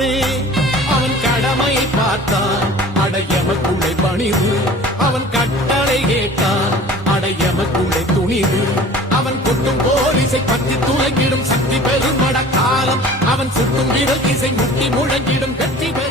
வாழத்தானே அவன் கடமையை பார்த்தான். அடையமக்குள்ளே பணிவு. அவன் கட்டளை கேட்டான். அடையமக்குள்ளே துணிவு. அவன் கொட்டும் போலீசை பற்றி துளங்கிடும் சக்தி பெரும் காலம் அவன் சுட்டும் விரல் இசை முட்டி முழங்கிடும் கட்சி பெரும்